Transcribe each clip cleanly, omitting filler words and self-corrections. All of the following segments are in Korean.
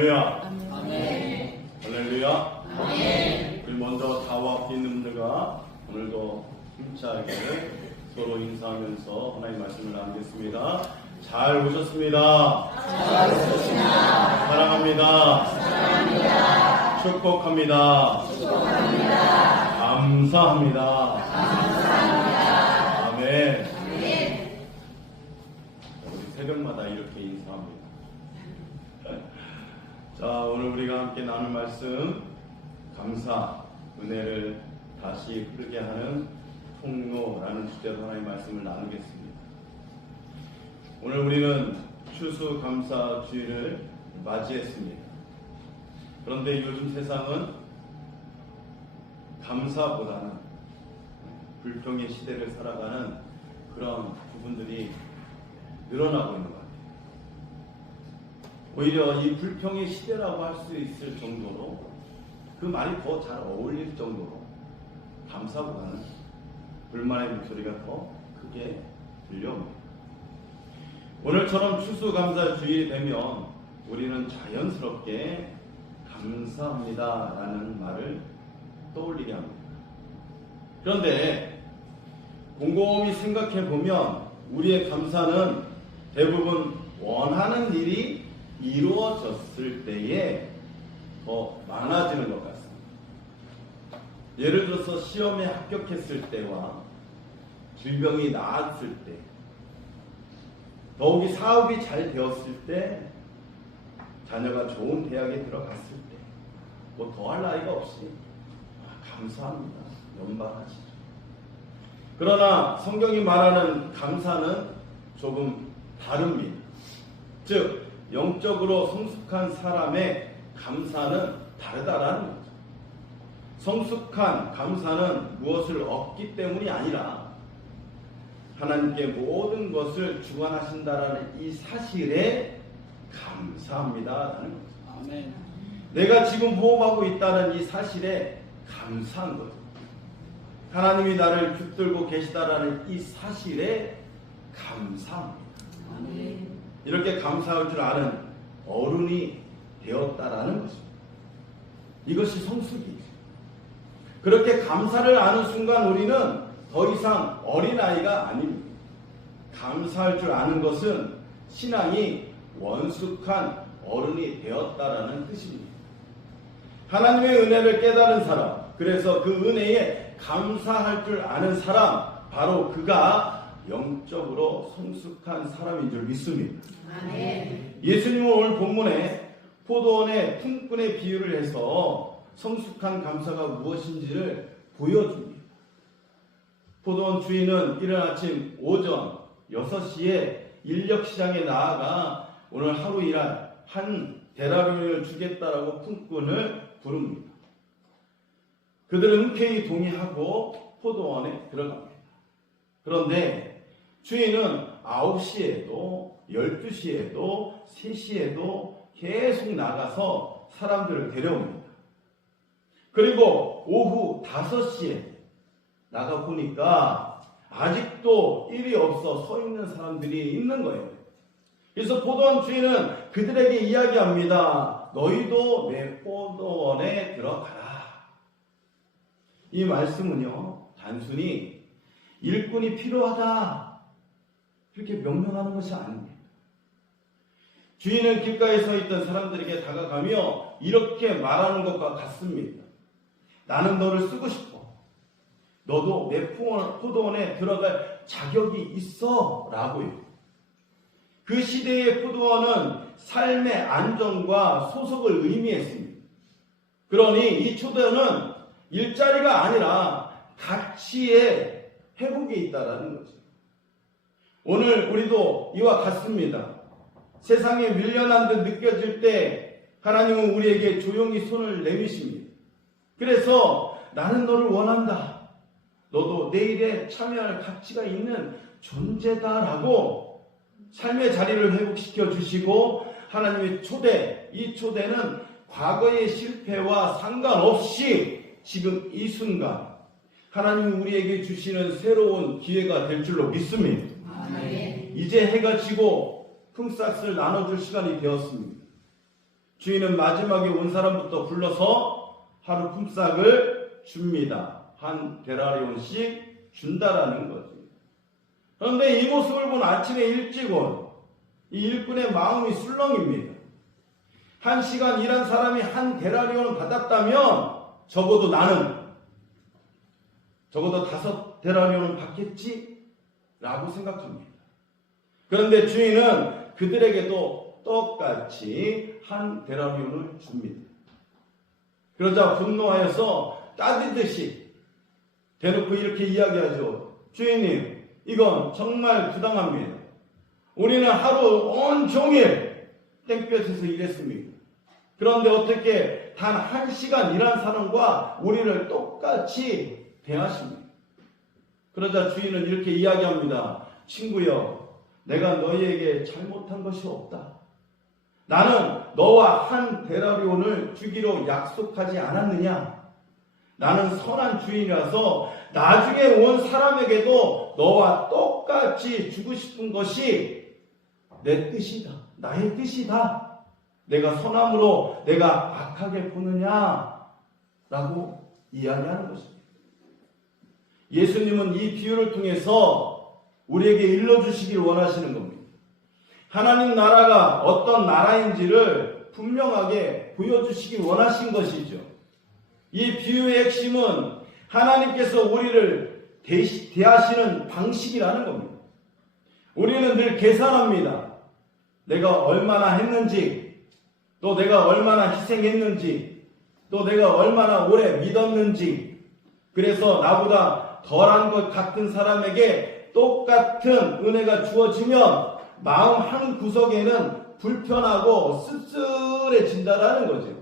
할렐루야. 아멘. 할렐루야. 아멘. 우리 먼저 다와 앞에 있는 분들과 오늘도 힘차게 서로 인사하면서 하나님 말씀을 나누겠습니다. 잘 오셨습니다. 잘 오셨습니다. 사랑합니다. 사랑합니다. 축복합니다. 축복합니다. 감사합니다. 감사합니다. 아멘. 아멘. 우리 새벽마다 이렇게 인사합니다. 자, 오늘 우리가 함께 나눌 말씀, 감사, 은혜를 다시 흐르게 하는 통로라는 주제로 하나님 말씀을 나누겠습니다. 오늘 우리는 추수감사주의를 맞이했습니다. 그런데 요즘 세상은 감사보다는 불평의 시대를 살아가는 그런 부분들이 늘어나고 있는 것 같아요. 오히려 이 불평의 시대라고 할 수 있을 정도로 그 말이 더 잘 어울릴 정도로 감사보다는 불만의 목소리가 더 크게 들려옵니다. 오늘처럼 추수감사주일이 되면 우리는 자연스럽게 감사합니다 라는 말을 떠올리게 합니다. 그런데 곰곰이 생각해 보면 우리의 감사는 대부분 원하는 일이 이루어졌을 때에 더 많아지는 것 같습니다. 예를 들어서 시험에 합격했을 때와 질병이 나았을 때, 더욱이 사업이 잘 되었을 때, 자녀가 좋은 대학에 들어갔을 때, 뭐 더할 나위가 없이 감사합니다. 연방하시죠. 그러나 성경이 말하는 감사는 조금 다릅니다. 즉, 영적으로 성숙한 사람의 감사는 다르다라는 거죠. 성숙한 감사는 무엇을 얻기 때문이 아니라 하나님께 모든 것을 주관하신다라는 이 사실에 감사합니다라는 거죠. 아멘. 내가 지금 호흡하고 있다는 이 사실에 감사한 거죠. 하나님이 나를 붙들고 계시다라는 이 사실에 감사합니다. 아멘. 이렇게 감사할 줄 아는 어른이 되었다라는 것입니다. 이것이 성숙이죠. 그렇게 감사를 아는 순간 우리는 더 이상 어린아이가 아닙니다. 감사할 줄 아는 것은 신앙이 원숙한 어른이 되었다라는 뜻입니다. 하나님의 은혜를 깨달은 사람, 그래서 그 은혜에 감사할 줄 아는 사람, 바로 그가 영적으로 성숙한 사람인 줄 믿습니다. 아멘. 예수님은 오늘 본문에 포도원의 품꾼의 비유를 해서 성숙한 감사가 무엇인지를 보여줍니다. 포도원 주인은 이른 아침 오전 6시에 인력시장에 나아가 오늘 하루 일할 한 데나리온을 주겠다라고 품꾼을 부릅니다. 그들은 흔쾌히 동의하고 포도원에 들어갑니다. 그런데 주인은 9시에도 12시에도 3시에도 계속 나가서 사람들을 데려옵니다. 그리고 오후 5시에 나가보니까 아직도 일이 없어 서 있는 사람들이 있는 거예요. 그래서 포도원 주인은 그들에게 이야기합니다. 너희도 내 포도원에 들어가라. 이 말씀은요, 단순히 일꾼이 필요하다 그렇게 명령하는 것이 아닙니다. 주인은 길가에 서 있던 사람들에게 다가가며 이렇게 말하는 것과 같습니다. 나는 너를 쓰고 싶어. 너도 내 포도원에 들어갈 자격이 있어 라고요. 그 시대의 포도원은 삶의 안정과 소속을 의미했습니다. 그러니 이 포도원은 일자리가 아니라 가치의 회복에 있다라는 거죠. 오늘 우리도 이와 같습니다. 세상에 밀려난 듯 느껴질 때 하나님은 우리에게 조용히 손을 내미십니다. 그래서 나는 너를 원한다. 너도 내 일에 참여할 가치가 있는 존재다라고 삶의 자리를 회복시켜 주시고 하나님의 초대, 이 초대는 과거의 실패와 상관없이 지금 이 순간 하나님이 우리에게 주시는 새로운 기회가 될 줄로 믿습니다. 아멘. 이제 해가 지고 품삯을 나눠줄 시간이 되었습니다. 주인은 마지막에 온 사람부터 불러서 하루 품삯을 줍니다. 한 데나리온씩 준다라는 거죠. 그런데 이 모습을 본 아침에 일찍 온 이 일꾼의 마음이 술렁입니다. 1시간 일한 사람이 한 데나리온을 받았다면 적어도 나는 적어도 5 데나리온은 받겠지? 라고 생각합니다. 그런데 주인은 그들에게도 똑같이 한 데나리온을 줍니다. 그러자 분노하여서 따지듯이 대놓고 이렇게 이야기하죠. 주인님, 이건 정말 부당합니다. 우리는 하루 온종일 땡볕에서 일했습니다. 그런데 어떻게 단 1시간 일한 사람과 우리를 똑같이 대하십니까? 그러자 주인은 이렇게 이야기합니다. 친구여, 내가 너희에게 잘못한 것이 없다. 나는 너와 한 데나리온을 주기로 약속하지 않았느냐? 나는 선한 주인이라서 나중에 온 사람에게도 너와 똑같이 주고 싶은 것이 내 뜻이다. 나의 뜻이다. 내가 선함으로 내가 악하게 보느냐? 라고 이야기하는 것입니다. 예수님은 이 비유를 통해서 우리에게 일러주시길 원하시는 겁니다. 하나님 나라가 어떤 나라인지를 분명하게 보여주시길 원하신 것이죠. 이 비유의 핵심은 하나님께서 우리를 대하시는 방식이라는 겁니다. 우리는 늘 계산합니다. 내가 얼마나 했는지, 또 내가 얼마나 희생했는지, 또 내가 얼마나 오래 믿었는지, 그래서 나보다 덜한 것 같은 사람에게 똑같은 은혜가 주어지면 마음 한 구석에는 불편하고 씁쓸해진다라는 거죠.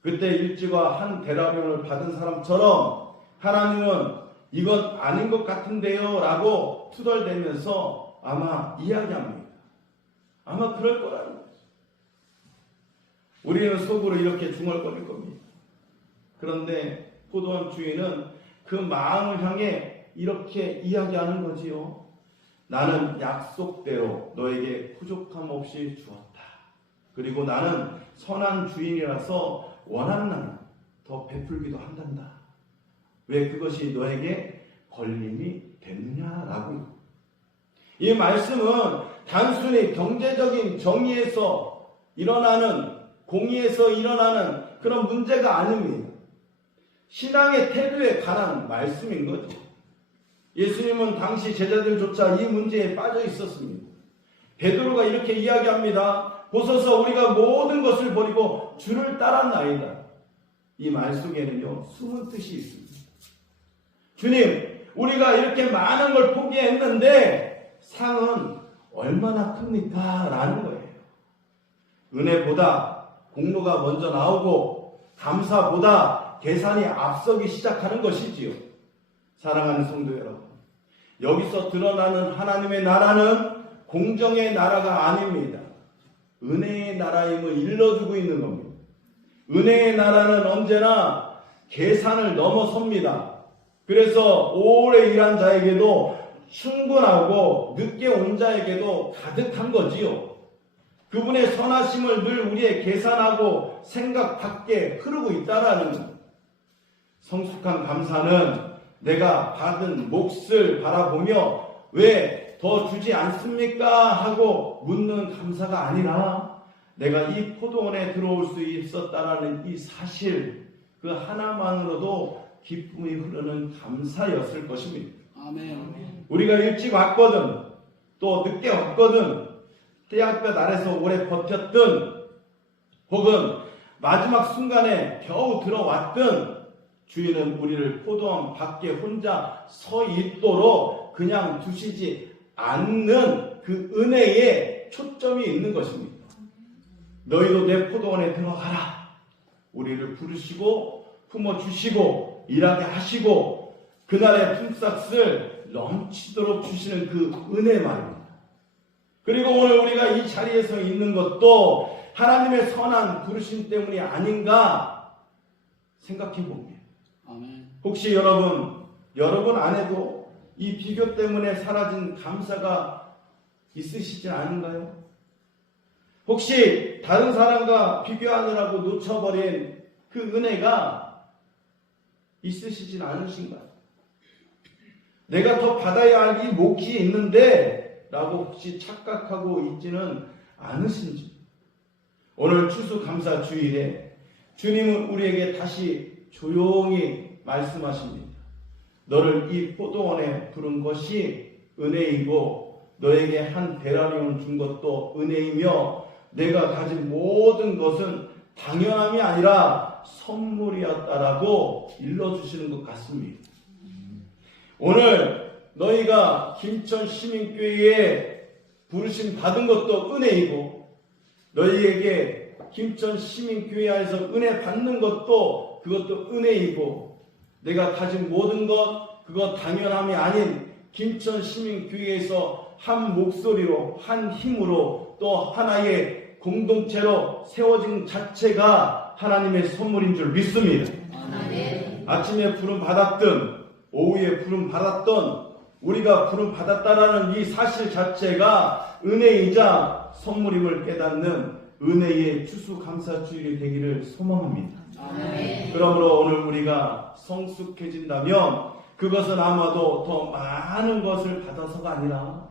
그때 일찍와 한 데나리온을 받은 사람처럼 하나님은 이건 아닌 것 같은데요 라고 투덜대면서 아마 이야기합니다. 아마 그럴 거라는 거죠. 우리는 속으로 이렇게 중얼거릴 겁니다. 그런데 포도원 주인은 그 마음을 향해 이렇게 이야기하는 거지요. 나는 약속대로 너에게 부족함 없이 주었다. 그리고 나는 선한 주인이라서 원하는 더 베풀기도 한단다. 왜 그것이 너에게 걸림이 됐느냐라고. 이 말씀은 단순히 경제적인 정의에서 일어나는, 공의에서 일어나는 그런 문제가 아닙니다. 신앙의 태도에 관한 말씀인 거죠. 예수님은 당시 제자들조차 이 문제에 빠져 있었습니다. 베드로가 이렇게 이야기합니다. 보소서 우리가 모든 것을 버리고 주를 따랐나이다. 이 말 속에는요, 숨은 뜻이 있습니다. 주님, 우리가 이렇게 많은 걸 포기했는데 상은 얼마나 큽니까? 라는 거예요. 은혜보다 공로가 먼저 나오고 감사보다 계산이 앞서기 시작하는 것이지요. 사랑하는 성도 여러분, 여기서 드러나는 하나님의 나라는 공정의 나라가 아닙니다. 은혜의 나라임을 일러주고 있는 겁니다. 은혜의 나라는 언제나 계산을 넘어섭니다. 그래서 오래 일한 자에게도 충분하고 늦게 온 자에게도 가득한 거지요. 그분의 선하심을 늘 우리의 계산하고 생각 밖에 흐르고 있다라는 겁니다. 성숙한 감사는 내가 받은 몫을 바라보며 왜 더 주지 않습니까? 하고 묻는 감사가 아니라 내가 이 포도원에 들어올 수 있었다라는 이 사실 그 하나만으로도 기쁨이 흐르는 감사였을 것입니다. 아멘. 우리가 일찍 왔거든 또 늦게 왔거든 태양볕 아래서 오래 버텼든 혹은 마지막 순간에 겨우 들어왔든 주인은 우리를 포도원 밖에 혼자 서 있도록 그냥 두시지 않는 그 은혜에 초점이 있는 것입니다. 너희도 내 포도원에 들어가라. 우리를 부르시고 품어주시고 일하게 하시고 그날의 품삯을 넘치도록 주시는 그 은혜 말입니다. 그리고 오늘 우리가 이 자리에서 있는 것도 하나님의 선한 부르심 때문이 아닌가 생각해 봅니다. 아멘. 혹시 여러분 안에도 이 비교 때문에 사라진 감사가 있으시지 않은가요? 혹시 다른 사람과 비교하느라고 놓쳐버린 그 은혜가 있으시진 않으신가요? 내가 더 받아야 할 이 몫이 있는데 라고 혹시 착각하고 있지는 않으신지? 오늘 추수감사주일에 주님은 우리에게 다시 조용히 말씀하십니다. 너를 이 포도원에 부른 것이 은혜이고 너에게 한 데나리온 준 것도 은혜이며 내가 가진 모든 것은 당연함이 아니라 선물이었다라고 일러주시는 것 같습니다. 오늘 너희가 김천시민교회에 부르심 받은 것도 은혜이고 너희에게 김천시민교회 안에서 은혜 받는 것도 그것도 은혜이고 내가 가진 모든 것 그거 당연함이 아닌 김천시민교회에서 한 목소리로 한 힘으로 또 하나의 공동체로 세워진 자체가 하나님의 선물인 줄 믿습니다. 아멘. 아침에 부름 받았든 오후에 부름 받았던 우리가 부름 받았다라는 이 사실 자체가 은혜이자 선물임을 깨닫는 은혜의 추수감사주일이 되기를 소망합니다. 아멘. 그러므로 오늘 우리가 성숙해진다면 그것은 아마도 더 많은 것을 받아서가 아니라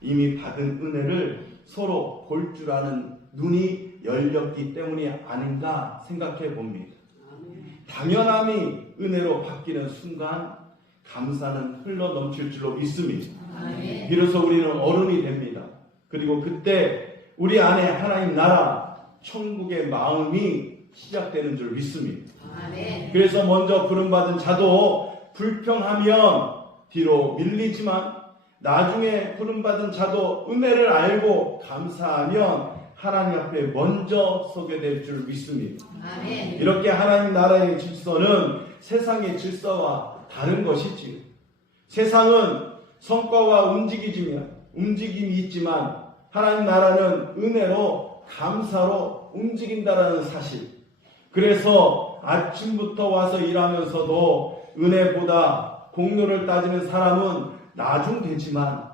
이미 받은 은혜를 서로 볼 줄 아는 눈이 열렸기 때문이 아닌가 생각해 봅니다. 당연함이 은혜로 바뀌는 순간 감사는 흘러 넘칠 줄로 믿습니다. 아멘. 비로소 우리는 어른이 됩니다. 그리고 그때 우리 안에 하나님 나라 천국의 마음이 시작되는 줄 믿습니다. 아멘. 그래서 먼저 부름받은 자도 불평하면 뒤로 밀리지만 나중에 부름받은 자도 은혜를 알고 감사하면 하나님 앞에 먼저 서게 될 줄 믿습니다. 아멘. 이렇게 하나님 나라의 질서는 세상의 질서와 다른 것이지요. 세상은 성과와 움직임이 있지만 하나님 나라는 은혜로 감사로 움직인다라는 사실. 그래서 아침부터 와서 일하면서도 은혜보다 공로를 따지는 사람은 나중되지만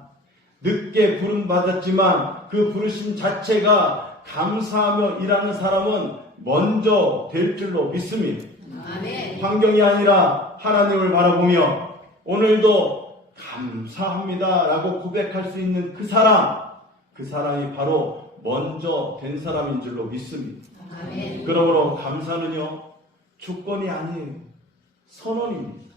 늦게 부름받았지만 그 부르심 자체가 감사하며 일하는 사람은 먼저 될 줄로 믿습니다. 아멘. 환경이 아니라 하나님을 바라보며 오늘도 감사합니다 라고 고백할 수 있는 그 사람이 바로 먼저 된 사람인 줄로 믿습니다. 아멘. 그러므로 감사는요 조건이 아니에요. 선언입니다.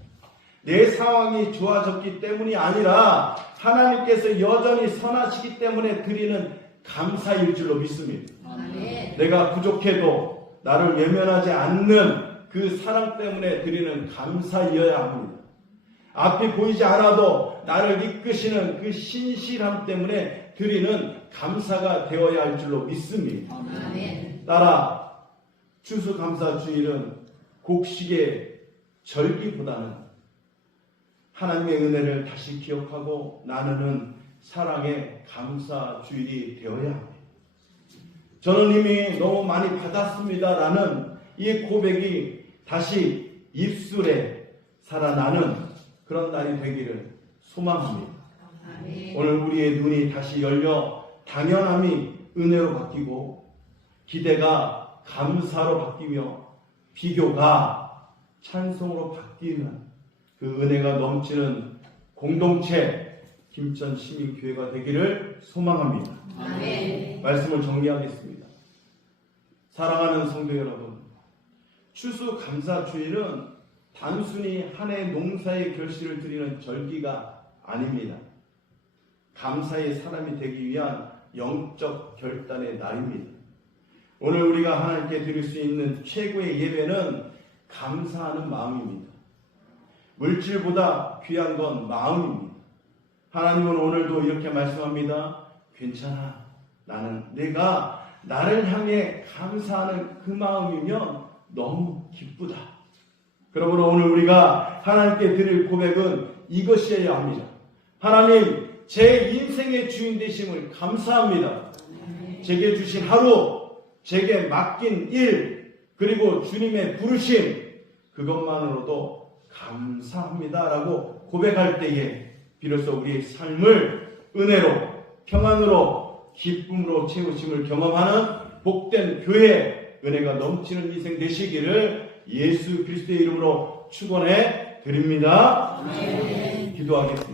내 상황이 좋아졌기 때문이 아니라 하나님께서 여전히 선하시기 때문에 드리는 감사일 줄로 믿습니다. 아멘. 내가 부족해도 나를 외면하지 않는 그 사랑 때문에 드리는 감사이어야 합니다. 앞이 보이지 않아도 나를 이끄시는 그 신실함 때문에 드리는 감사가 되어야 할 줄로 믿습니다. 아멘. 따라 추수감사주일은 곡식의 절기보다는 하나님의 은혜를 다시 기억하고 나누는 사랑의 감사주일이 되어야 합니다. 저는 이미 너무 많이 받았습니다라는 이 고백이 다시 입술에 살아나는 그런 날이 되기를 소망합니다. 아멘. 오늘 우리의 눈이 다시 열려 당연함이 은혜로 바뀌고 기대가 감사로 바뀌며 비교가 찬송으로 바뀌는 그 은혜가 넘치는 공동체 김천시민교회가 되기를 소망합니다. 아멘. 말씀을 정리하겠습니다. 사랑하는 성도 여러분, 추수감사주일은 단순히 한 해 농사의 결실을 드리는 절기가 아닙니다. 감사의 사람이 되기 위한 영적 결단의 날입니다. 오늘 우리가 하나님께 드릴 수 있는 최고의 예배는 감사하는 마음입니다. 물질보다 귀한 건 마음입니다. 하나님은 오늘도 이렇게 말씀합니다. 괜찮아. 내가 나를 향해 감사하는 그 마음이면 너무 기쁘다. 그러므로 오늘 우리가 하나님께 드릴 고백은 이것이어야 합니다. 하나님, 제 인생의 주인 되심을 감사합니다. 제게 주신 하루, 제게 맡긴 일, 그리고 주님의 부르심, 그것만으로도 감사합니다라고 고백할 때에 비로소 우리의 삶을 은혜로, 평안으로, 기쁨으로 채우심을 경험하는 복된 교회, 은혜가 넘치는 인생 되시기를 예수 그리스도의 이름으로 축원해 드립니다. 아멘. 기도하겠습니다.